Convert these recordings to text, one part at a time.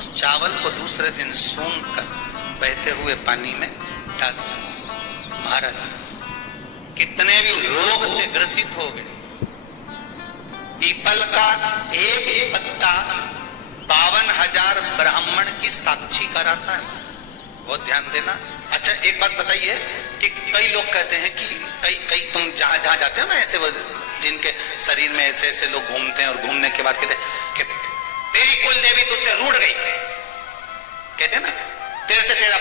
उस चावल को दूसरे दिन सूंघ कर बहते हुए पानी में डाल दिया। महाराज कितने भी रोग से ग्रसित हो गए, पीपल का एक पत्ता 52,000 ब्राह्मण की साक्षी कराता है। बहुत ध्यान देना। अच्छा एक बात बताइए कि कई लोग कहते हैं कि कई तुम जहां जाते हो ना, ऐसे जिनके शरीर में ऐसे ऐसे लोग घूमते हैं और घूमने के बाद कहते हैं कि तेरी कुल देवी तुझसे रूठ गई, कहते हैं ना, तेरे से तेरा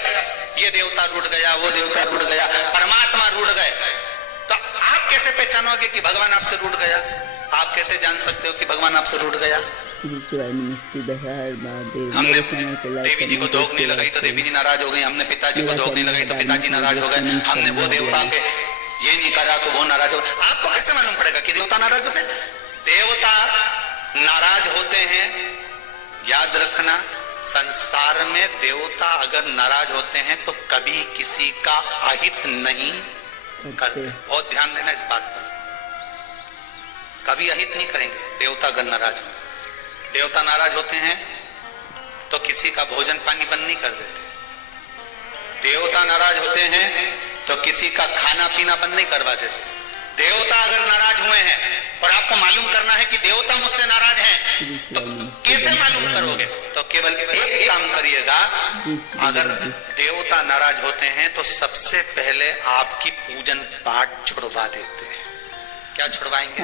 ये देवता रूठ गया, वो देवता रूठ गया, परमात्मा रूठ गए। तो आप कैसे पहचानोगे कि भगवान आपसे रूठ गया? आप कैसे जान सकते हो कि भगवान आपसे रूठ गया? हमने देवी जी को धोख नहीं लगाई तो देवी जी नाराज हो गई, हमने पिताजी को धोख नहीं लगाई तो पिताजी नाराज हो गए, हमने वो देवता के ये नहीं करा तो वो नाराज हो। आपको कैसे मालूम पड़ेगा कि देवता नाराज होते हैं? देवता नाराज होते हैं। याद रखना, संसार में देवता अगर नाराज होते हैं तो कभी किसी का अहित नहीं करते। बहुत ध्यान देना इस बात पर, कभी अहित नहीं करेंगे देवता अगर नाराज हो। देवता नाराज होते हैं तो किसी का भोजन पानी बंद नहीं कर देते। देवता नाराज होते हैं तो किसी का खाना पीना बंद नहीं करवा देते। देवता अगर नाराज हुए हैं और आपको मालूम करना है कि देवता मुझसे नाराज हैं, तो कैसे मालूम करोगे? तो केवल एक काम करिएगा, अगर देवता नाराज होते हैं तो सबसे पहले आपकी पूजन पाठ छुड़वा देते हैं। क्या छुड़वाएंगे?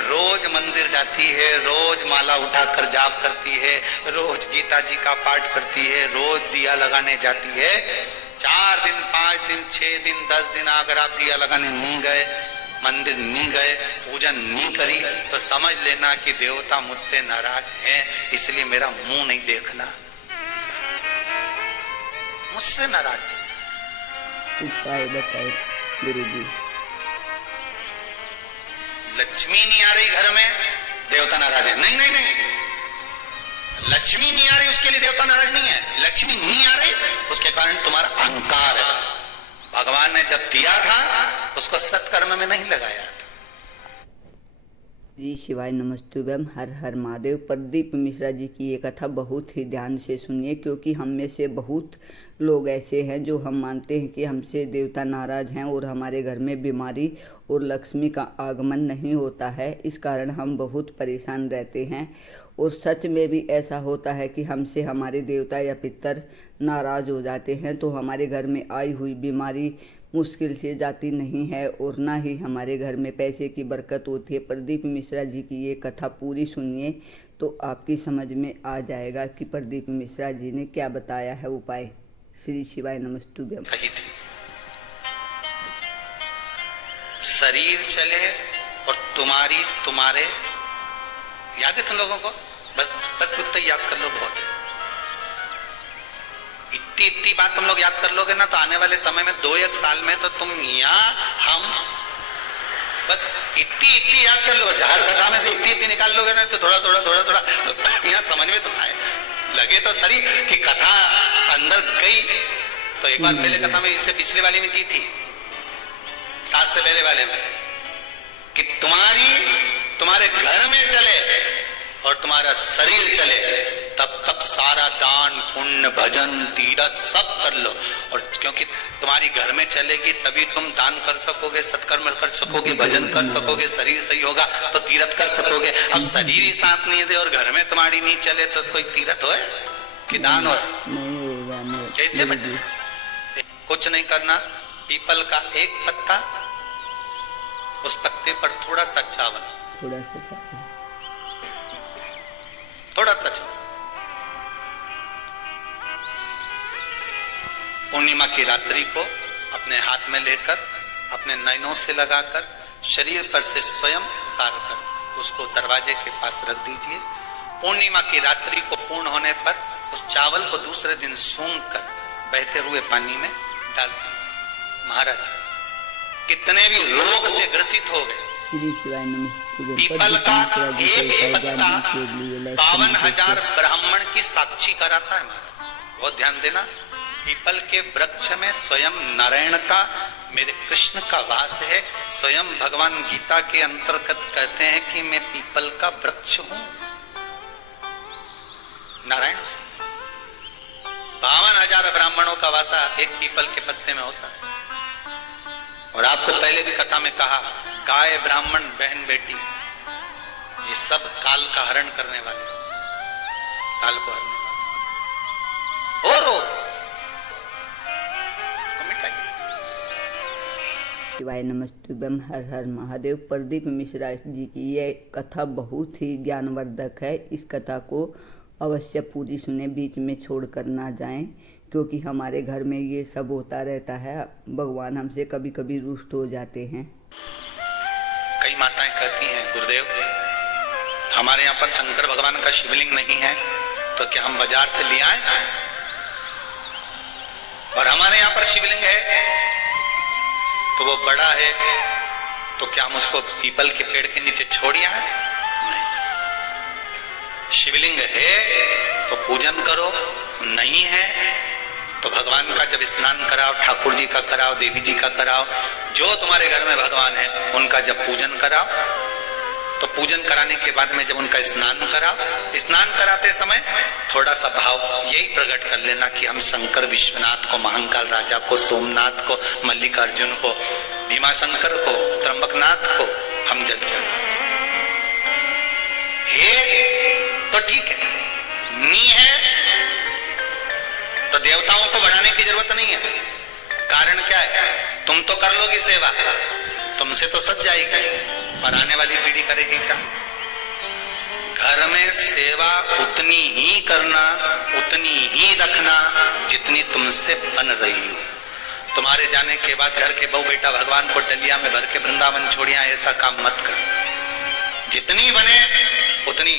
रोज मंदिर जाती है, रोज माला उठाकर जाप करती है, रोज गीता जी का पाठ करती है, रोज दिया लगाने जाती है। 4 दिन 5 दिन 6 दिन 10 दिन अगर आप दिया लगाने नहीं गए, मंदिर नहीं गए, पूजन नहीं करी, तो समझ लेना कि देवता मुझसे नाराज हैं, इसलिए मेरा मुंह नहीं देखना, मुझसे नाराज। उपाय बताए गुरुजी। लक्ष्मी नहीं आ रही घर में, देवता नाराज है? नहीं नहीं नहीं, लक्ष्मी नहीं आ रही उसके लिए देवता नाराज नहीं है। लक्ष्मी नहीं आ रही उसके कारण तुम्हारा अहंकार है। भगवान ने जब दिया था उसको सत्कर्म में नहीं लगाया था। जी शिवाय नमस्तुभ्यम। हर हर महादेव। प्रदीप मिश्रा जी की ये कथा बहुत ही ध्यान से सुनिए, क्योंकि हम में से बहुत लोग ऐसे हैं जो हम मानते हैं कि हमसे देवता नाराज हैं और हमारे घर में बीमारी और लक्ष्मी का आगमन नहीं होता है। इस कारण हम बहुत परेशान रहते हैं और सच में भी ऐसा होता है कि हमसे हमारे देवता या पितर नाराज हो जाते हैं तो हमारे घर में आई हुई बीमारी मुश्किल से जाती नहीं है और ना ही हमारे घर में पैसे की बरकत होती है। प्रदीप मिश्रा जी की ये कथा पूरी सुनिए तो आपकी समझ में आ जाएगा कि प्रदीप मिश्रा जी ने क्या बताया है उपाय। श्री शिवाय नमस्तुभ्यम। शरीर चले और तुम्हारे याद है तुम लोगों को? बस कुत्ते याद कर लो, बहुत इतनी बात तुम लोग याद कर लोगे ना तो आने वाले समय में 2-1 साल में तो तुम यहाँ हम बस इतनी याद कर लो। हर कथा में से इतनी निकाल लोगे ना तो थोड़ा तो यहाँ समझ में तो आए लगे तो सही कि कथा अंदर गई। तो एक बार पहले कथा में, इससे पिछले वाले में की थी, 7 से पहले वाले में, कि तुम्हारे घर में चले और तुम्हारा शरीर चले तब तक सारा दान पुण्य भजन तीरथ सब कर लो। और क्योंकि तुम्हारी घर में चलेगी तभी तुम दान कर सकोगे, सत्कर्म कर सकोगे, भजन कर सकोगे, शरीर सही होगा तो तीरथ कर सकोगे। अब शरीर ही साथ नहीं दे और घर में तुम्हारी नहीं चले तो कोई तीरथ होए कि दान हो? कैसे भजन? कुछ नहीं करना, पीपल का एक पत्ता, उस पत्ते पर थोड़ा सा चावल, थोड़ा सा चावल, पूर्णिमा की रात्रि को अपने हाथ में लेकर अपने नयनों से लगाकर शरीर पर से स्वयं उतार कर उसको दरवाजे के पास रख दीजिए। पूर्णिमा की रात्रि को पूर्ण होने पर उस चावल को दूसरे दिन सूंघ कर बहते हुए पानी में डाल दीजिए। महाराज कितने भी रोग से ग्रसित हो गए, पीपल का एक पत्ता 52,000 ब्राह्मण की साक्षी कराता है। महाराज बहुत ध्यान देना, पीपल के वृक्ष में स्वयं नारायण का, मेरे कृष्ण का वास है। स्वयं भगवान गीता के अंतर्गत कहते हैं कि मैं पीपल का वृक्ष हूं, नारायण 52,000 ब्राह्मणों का वासा एक पीपल के पत्ते में होता है। और आपको पहले भी कथा में कहा, गाय, ब्राह्मण, बहन, बेटी, ये सब काल का हरण करने वाले, काल को हरने वाले। और शिवाय नमस्तुभ्यम, हर हर महादेव। प्रदीप मिश्रा जी की यह कथा बहुत ही ज्ञानवर्धक है। इस कथा को अवश्य पूरी सुने, बीच में छोड़कर ना जाएं, क्योंकि हमारे घर में ये सब होता रहता है। भगवान हमसे कभी कभी रुष्ट हो जाते हैं। कई माताएं कहती हैं, गुरुदेव हमारे यहाँ पर शंकर भगवान का शिवलिंग नहीं है, तो क्या हम बाजार से ले आए? और हमारे यहाँ पर शिवलिंग है तो वो बड़ा है, तो क्या हम उसको पीपल के पेड़ के नीचे छोड़ आए? नहीं। शिवलिंग है तो पूजन करो, नहीं है तो भगवान का जब स्नान कराओ, ठाकुर जी का कराओ, देवी जी का कराओ, जो तुम्हारे घर में भगवान है उनका जब पूजन कराओ, तो पूजन कराने के बाद में जब उनका स्नान कराओ, स्नान कराते समय थोड़ा सा भाव यही प्रकट कर लेना कि हम शंकर विश्वनाथ को, महाकाल राजा को, सोमनाथ को, मल्लिकार्जुन को, भीमाशंकर को, त्र्यंबकनाथ को हम जल चढ़ाएं। हे तो ठीक है, नी है तो देवताओं को बढ़ाने की जरूरत नहीं है। कारण क्या है? तुम तो कर लोगी सेवा, तुमसे तो सज जाएगी, पर आने वाली पीढ़ी करेगी क्या? घर में सेवा उतनी ही करना, उतनी ही रखना जितनी तुमसे बन रही हो। तुम्हारे जाने के बाद घर के बहू बेटा भगवान को डलिया में भर के वृंदावन छोड़िया, ऐसा काम मत कर। जितनी बने उतनी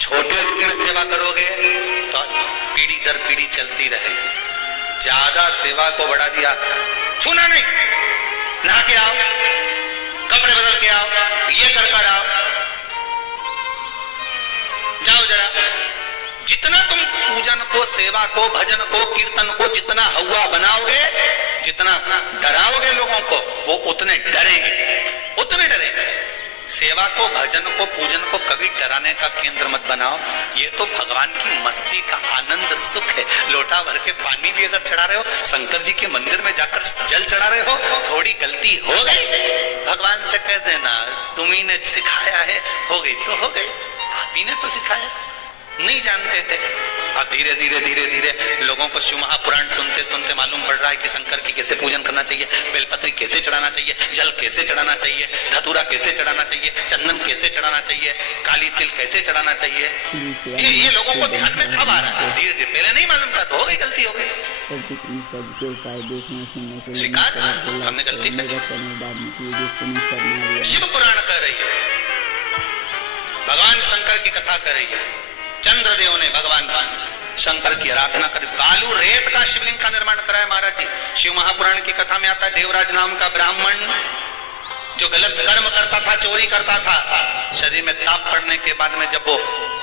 छोटे रूप में सेवा करोगे तो पीढ़ी दर पीढ़ी चलती रहेगी। ज्यादा सेवा को बढ़ा दिया, छूना नहीं, नहा के आओ, कपड़े बदल के आओ, ये कर आओ, जाओ जरा। जितना तुम पूजन को, सेवा को, भजन को, कीर्तन को जितना हवा बनाओगे, जितना डराओगे लोगों को, वो उतने डरेंगे, उतने डरेंगे। सेवा को, भजन को, पूजन को कभी डराने का केंद्र मत बनाओ। ये तो भगवान की मस्ती का आनंद, सुख है। लोटा भर के पानी भी अगर चढ़ा रहे हो, शंकर जी के मंदिर में जाकर जल चढ़ा रहे हो, थोड़ी गलती हो गई, भगवान से कह देना तुम्ही ने सिखाया है, हो गई तो हो गई, आप ही ने तो सिखाया, नहीं जानते थे। अब धीरे धीरे धीरे धीरे लोगों को शिव महापुराण सुनते सुनते मालूम पड़ रहा है कि शंकर की कैसे पूजन करना चाहिए, बेलपत्री कैसे चढ़ाना चाहिए, जल कैसे चढ़ाना चाहिए, धतूरा कैसे चढ़ाना चाहिए, चंदन कैसे चढ़ाना चाहिए, काली तिल कैसे चढ़ाना चाहिए। ये लोगों को ध्यान में अब आ रहा है, धीरे धीरे। पहले नहीं मालूम था तो हो गई, गलती हो गई, शिकार, हमने गलती की। शिव पुराण कर रही है, भगवान शंकर की कथा कर रही है। चंद्रदेव ने भगवान शंकर की आराधना कर बालू रेत का शिवलिंग का निर्माण कराया महाराज जी। शिव महापुराण की कथा में आता है, देवराज नाम का ब्राह्मण जो गलत कर्म करता था, चोरी करता था, शरीर में ताप पड़ने के बाद में जब वो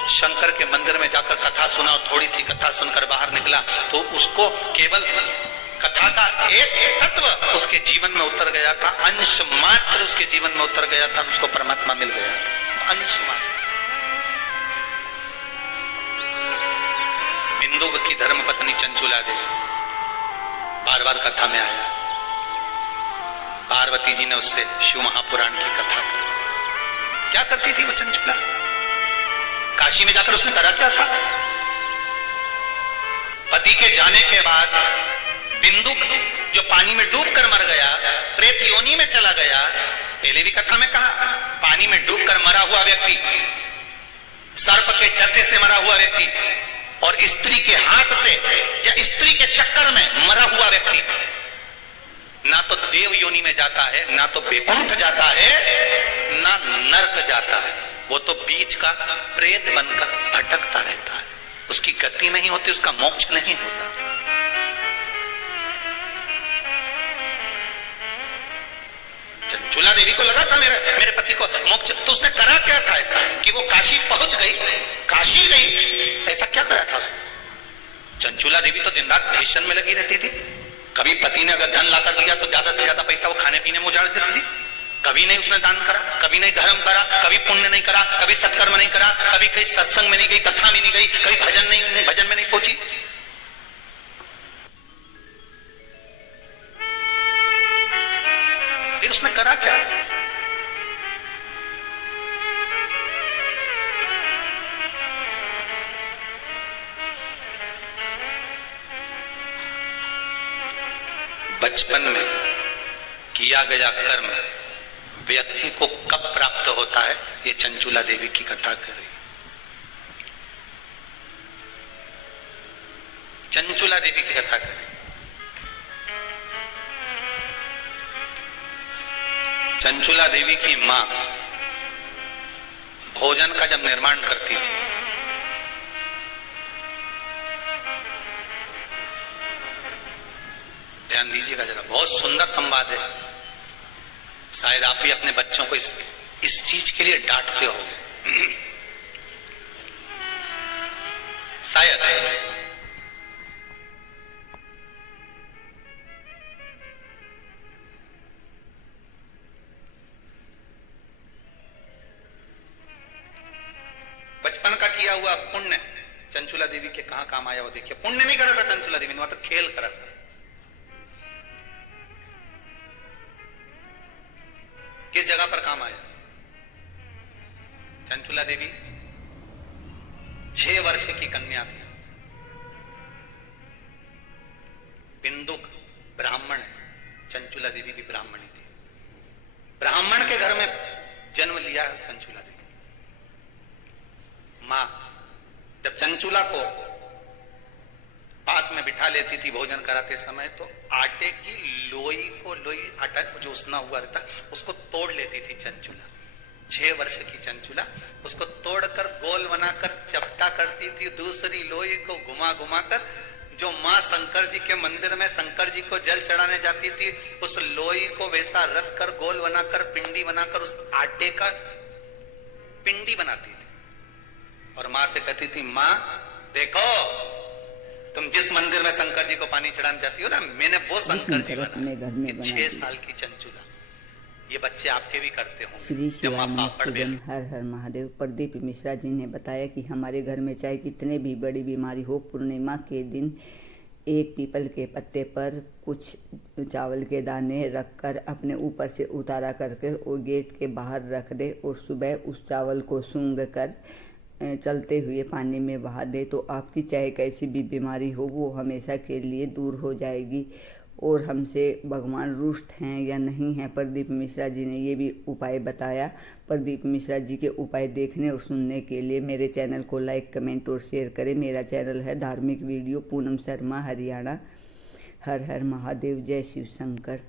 शंकर के मंदिर में जाकर कथा सुना, थोड़ी सी कथा सुनकर बाहर निकला, तो उसको केवल कथा का एक तत्व उसके जीवन में उतर गया था, अंश मात्र उसके जीवन में उतर गया था, उसको परमात्मा मिल गया था, अंश मात्र। बिंदु की धर्म पत्नी चंचुला देवी बार बार कथा में आया, पार्वती जी ने उससे शिव महापुराण की कथा की। क्या करती थी वो चंचुला? काशी में जाकर उसने करा क्या था? पति के जाने के बाद बिंदु जो पानी में डूबकर मर गया, प्रेत योनि में चला गया, पहले भी कथा में कहा, पानी में डूबकर मरा हुआ व्यक्ति, सर्प के डसे से मरा हुआ व्यक्ति और स्त्री के हाथ से या स्त्री के चक्कर में मरा हुआ व्यक्ति ना तो देव योनि में जाता है, ना तो वैकुंठ जाता है, ना नरक जाता है, वो तो बीच का प्रेत बनकर भटकता रहता है, उसकी गति नहीं होती, उसका मोक्ष नहीं होता। चंचुला देवी को लगा था मेरे पति को मोक्ष, तो उसने करा क्या था ऐसा कि वो काशी पहुंच गई, काशी गई, ऐसा क्या करा था उसने? चंचुला देवी तो दिन रात फैशन में लगी रहती थी। कभी पति ने अगर धन लाकर दिया तो ज्यादा से ज्यादा पैसा वो खाने पीने में उजाड़ देती थी। कभी नहीं उसने दान करा, कभी नहीं धर्म करा, कभी पुण्य नहीं करा, कभी सत्कर्म नहीं करा, कभी कहीं सत्संग में नहीं गई, कथा में नहीं गई, कभी भजन में नहीं पहुंची। आखिर उसने करा क्या? बचपन में किया गया कर्म व्यक्ति को कब प्राप्त होता है, ये चंचुला देवी की कथा कर रही। चंचुला देवी की कथा कर रही। चंचुला देवी की मां भोजन का जब निर्माण करती थी, ध्यान दीजिएगा जरा, बहुत सुंदर संवाद है। शायद आप भी अपने बच्चों को इस चीज के लिए डांटते होंगे, शायद। बचपन का किया हुआ पुण्य चंचुला देवी के कहां काम आया वो देखिए। पुण्य नहीं करा था चंचुला देवी ने, वहां तो खेल करा था। किस जगह पर काम आया? चंचुला देवी 6 वर्ष की कन्या थी। बिंदुक ब्राह्मण है, चंचुला देवी भी ब्राह्मणी थी। ब्राह्मण के घर में जन्म लिया है चंचुला देवी। मां जब चंचुला को पास में बिठा लेती थी भोजन कराते समय, तो आटे की लोई आटा जो उसना हुआ रहता उसको तोड़ लेती थी चंचुला। 6 वर्ष की चंचुला उसको तोड़कर गोल बनाकर चपटा करती थी। दूसरी लोई को घुमा घुमा कर जो मां शंकर जी के मंदिर में शंकर जी को जल चढ़ाने जाती थी, उस लोई को वैसा रख कर गोल बनाकर पिंडी बनाकर उस आटे का पिंडी बनाती थी और मां से कहती थी, मां देखो तुम जिस मंदिर में शंकर जी को पानी चढ़ाने जाती हो ना, मैंने वो शंकर जी बना। 6 साल की चंचुला। ये बच्चे आपके भी करते होंगे। श्री शिवानंद हर हर महादेव। प्रदीप मिश्रा जी ने बताया कि हमारे घर में चाहे कितने भी बड़ी बीमारी हो, पूर्णिमा के दिन एक पीपल के पत्ते पर कुछ चावल के दाने रखकर अपने ऊपर से उतारा करके और गेट के बाहर रख दे और सुबह उस चावल को सूंघ कर चलते हुए पानी में बहा दे, तो आपकी चाहे कैसी भी बीमारी हो वो हमेशा के लिए दूर हो जाएगी। और हमसे भगवान रुष्ट हैं या नहीं हैं, प्रदीप मिश्रा जी ने ये भी उपाय बताया। प्रदीप मिश्रा जी के उपाय देखने और सुनने के लिए मेरे चैनल को लाइक, कमेंट और शेयर करें। मेरा चैनल है धार्मिक वीडियो पूनम शर्मा हरियाणा। हर हर महादेव। जय शिव शंकर।